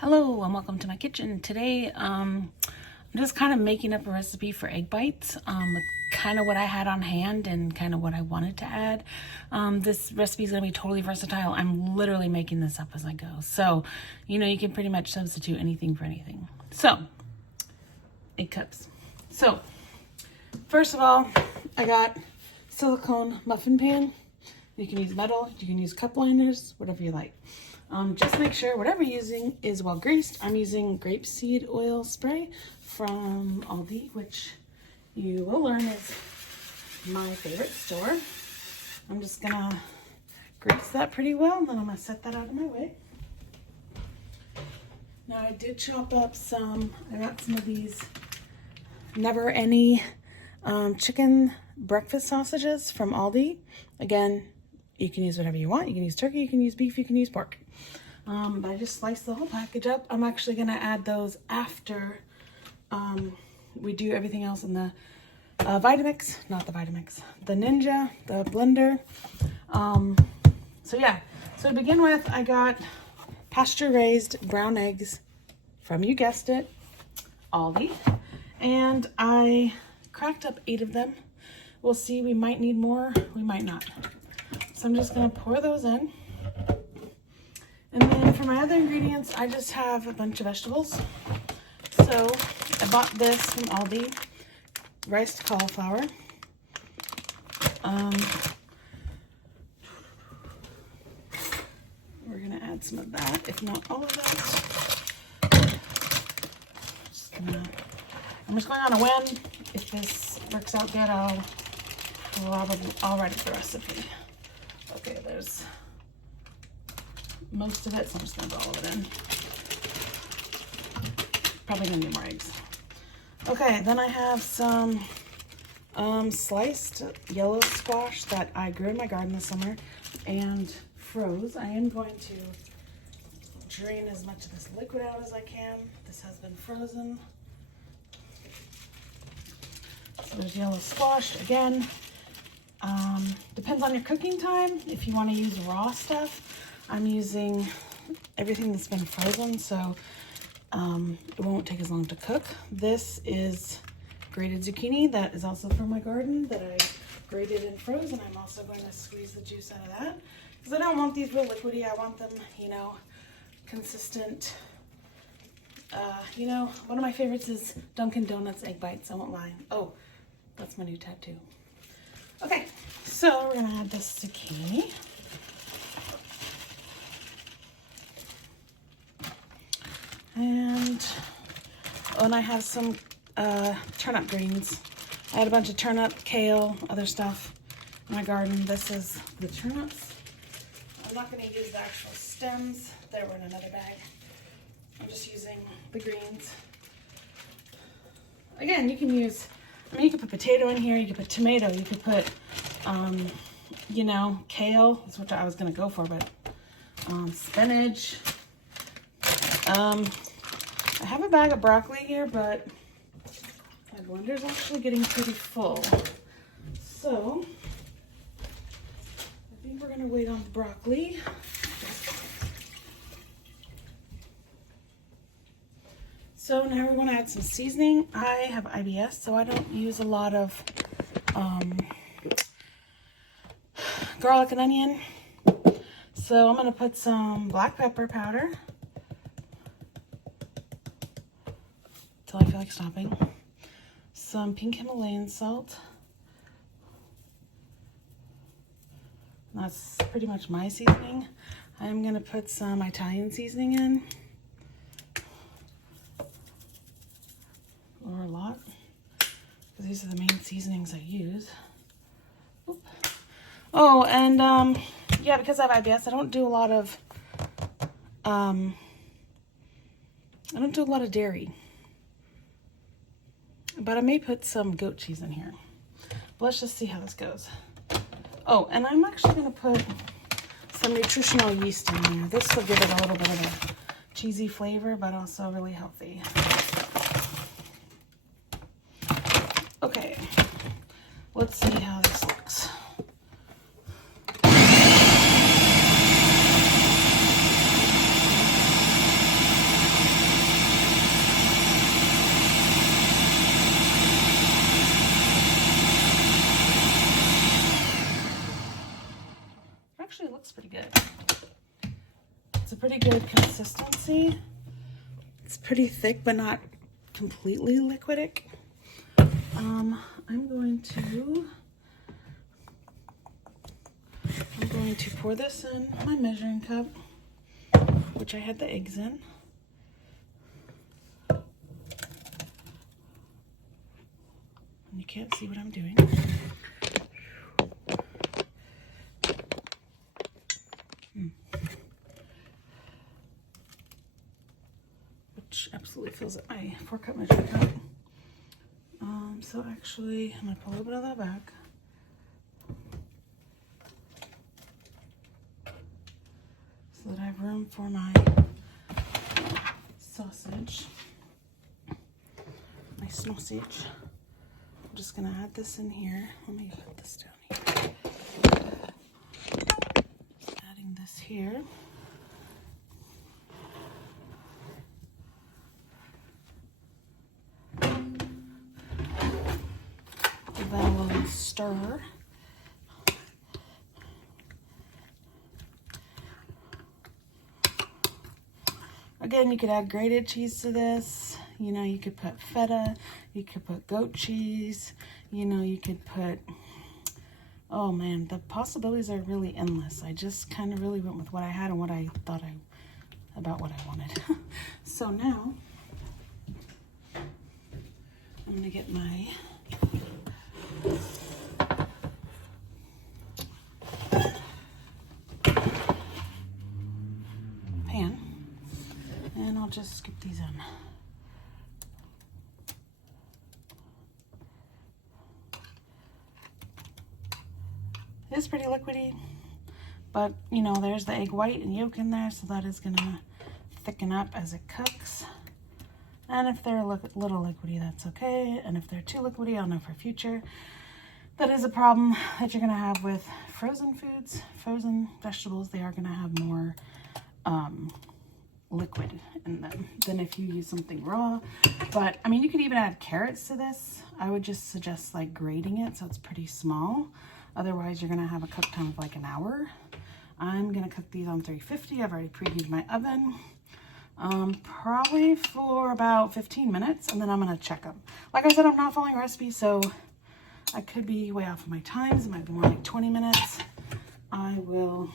Hello and welcome to my kitchen. Today I'm just kind of making up a recipe for egg bites with kind of what I had on hand and kind of what I wanted to add. This recipe is going to be totally versatile. I'm literally making this up as I go. So, you can pretty much substitute anything for anything. So, egg cups. So, first of all, I got silicone muffin pan. You can use metal, you can use cup liners, whatever you like. Just make sure whatever you're using is well greased. I'm using grapeseed oil spray from Aldi, which you will learn is my favorite store. I'm just gonna grease that pretty well, and then I'm gonna set that out of my way. Now I did chop up I got some of these Never Any chicken breakfast sausages from Aldi. Again, you can use whatever you want. You can use turkey, you can use beef, you can use pork. But I just sliced the whole package up. I'm actually gonna add those after we do everything else in the Vitamix, not the Vitamix, the Ninja, the blender. So to begin with, I got pasture-raised brown eggs from, you guessed it, Aldi. And I cracked up 8 of them. We'll see, we might need more, we might not. So I'm just gonna pour those in. And then for my other ingredients, I just have a bunch of vegetables. So I bought this from Aldi, riced cauliflower. We're gonna add some of that, if not all of that. I'm just going on a whim. If this works out good, I'll write the recipe. Okay, there's most of it, so I'm just gonna put all of it in. Probably gonna need more eggs. Okay, then I have some sliced yellow squash that I grew in my garden this summer and froze. I am going to drain as much of this liquid out as I can. This has been frozen. So there's yellow squash again. Depends on your cooking time. If you want to use raw stuff, I'm using everything that's been frozen, so it won't take as long to cook. This is grated zucchini that is also from my garden that I grated and froze, and I'm also going to squeeze the juice out of that because I don't want these real liquidy. I want them, consistent. One of my favorites is Dunkin' Donuts egg bites. I won't lie. Oh, that's my new tattoo. Okay, so we're gonna add this zucchini. And I have some turnip greens. I had a bunch of turnip, kale, other stuff in my garden. This is the turnips. I'm not gonna use the actual stems. They were in another bag. I'm just using the greens. Again, you can use, you could put potato in here, you could put tomato, you could put, kale, that's what I was gonna go for, but spinach. I have a bag of broccoli here, but my blender's actually getting pretty full. So, I think we're gonna wait on the broccoli. So now we're gonna add some seasoning. I have IBS, so I don't use a lot of garlic and onion. So I'm gonna put some black pepper powder till I feel like stopping. Some pink Himalayan salt. That's pretty much my seasoning. I'm gonna put some Italian seasoning in. Or a lot, because these are the main seasonings I use. Oop. Oh, and because I have IBS, I don't do a lot of dairy, but I may put some goat cheese in here. But let's just see how this goes. Oh, and I'm actually going to put some nutritional yeast in here. This will give it a little bit of a cheesy flavor, but also really healthy. Okay, let's see how this looks. looks pretty good. It's a pretty good consistency. It's pretty thick, but not completely liquidic. I'm going to pour this in my measuring cup, which I had the eggs in. And you can't see what I'm doing. Which absolutely fills up my 4-cup measuring cup. So actually, I'm gonna pull a little bit of that back. So that I have room for my sausage. My sausage. I'm just gonna add this in here. Let me put this down here. Just adding this here. Give that a little stir. Again, you could add grated cheese to this. You know, you could put feta, you could put goat cheese, you know, you could put, oh man, the possibilities are really endless. I just kind of really went with what I had and what I thought about what I wanted. So now, I'm gonna get my pan, and I'll just scoop these in. It is pretty liquidy, but you know, there's the egg white and yolk in there, so that is gonna thicken up as it cooks. And if they're a little liquidy, that's okay. And if they're too liquidy, I'll know for future. That is a problem that you're gonna have with frozen foods, frozen vegetables. They are gonna have more liquid in them than if you use something raw. But I mean, you could even add carrots to this. I would just suggest like grating it so it's pretty small. Otherwise, you're gonna have a cook time of like an hour. I'm gonna cook these on 350. I've already preheated my oven. Probably for about 15 minutes, and then I'm gonna check them. Like I said, I'm not following a recipe, so I could be way off of my times. It might be more like 20 minutes. I will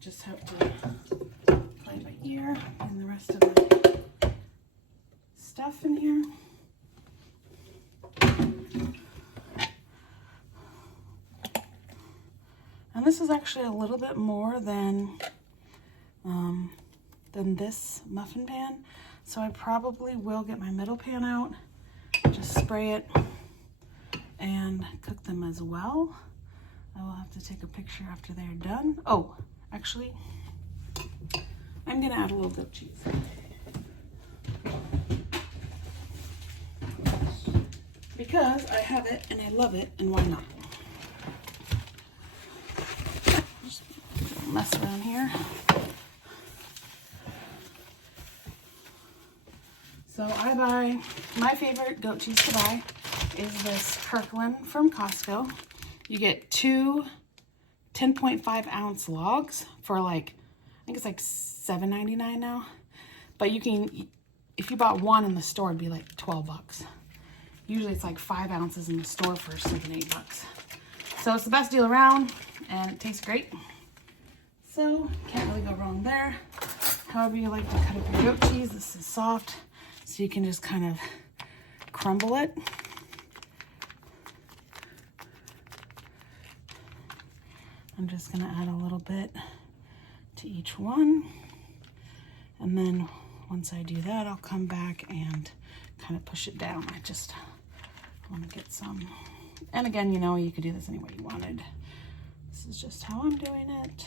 just have to play by ear and the rest of the stuff in here. And this is actually a little bit more than this muffin pan. So I probably will get my middle pan out, just spray it, and cook them as well. I will have to take a picture after they're done. Oh, actually, I'm gonna add a little goat cheese. Because I have it and I love it, and why not? Just mess around here. So I buy, my favorite goat cheese to buy is this Kirkland from Costco. You get 2 10.5 ounce logs for like, I think it's like $7.99 now. But you can, if you bought one in the store, it'd be like 12 bucks. Usually it's like 5 ounces in the store for $7-8. So it's the best deal around, and it tastes great. So can't really go wrong there. However you like to cut up your goat cheese, this is soft. So you can just kind of crumble it. I'm just gonna add a little bit to each one. And then once I do that, I'll come back and kind of push it down. I just want to get some. And again, you know, you could do this any way you wanted. This is just how I'm doing it.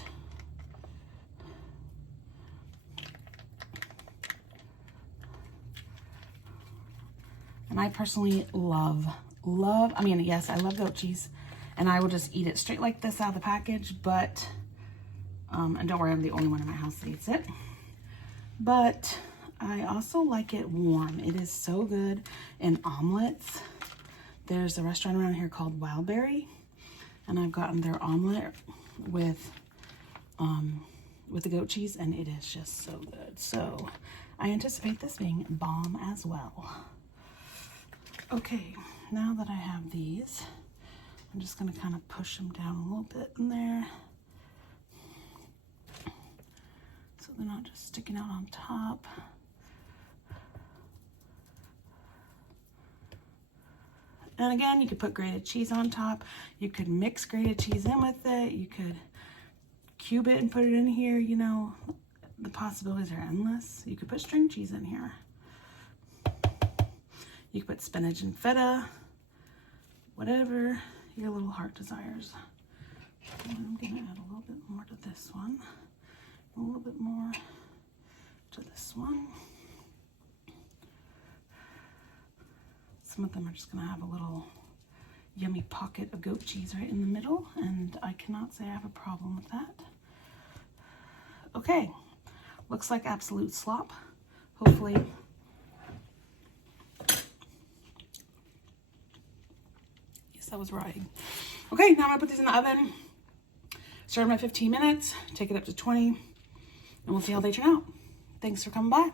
And I personally love, I mean, yes, I love goat cheese, and I will just eat it straight like this out of the package, but, and don't worry, I'm the only one in my house that eats it. But I also like it warm. It is so good in omelets. There's a restaurant around here called Wildberry, and I've gotten their omelet with the goat cheese, and it is just so good. So I anticipate this being bomb as well. Okay, now that I have these, I'm just going to kind of push them down a little bit in there so they're not just sticking out on top. And again, you could put grated cheese on top. You could mix grated cheese in with it. You could cube it and put it in here. You know, the possibilities are endless. You could put string cheese in here. You could put spinach and feta, whatever your little heart desires. And I'm gonna add a little bit more to this one, a little bit more to this one. Some of them are just gonna have a little yummy pocket of goat cheese right in the middle, and I cannot say I have a problem with that. Okay, looks like absolute slop. Hopefully, yes, that was right. Okay, now I'm gonna put these in the oven. Start them at 15 minutes, take it up to 20, and we'll see how they turn out. Thanks for coming by.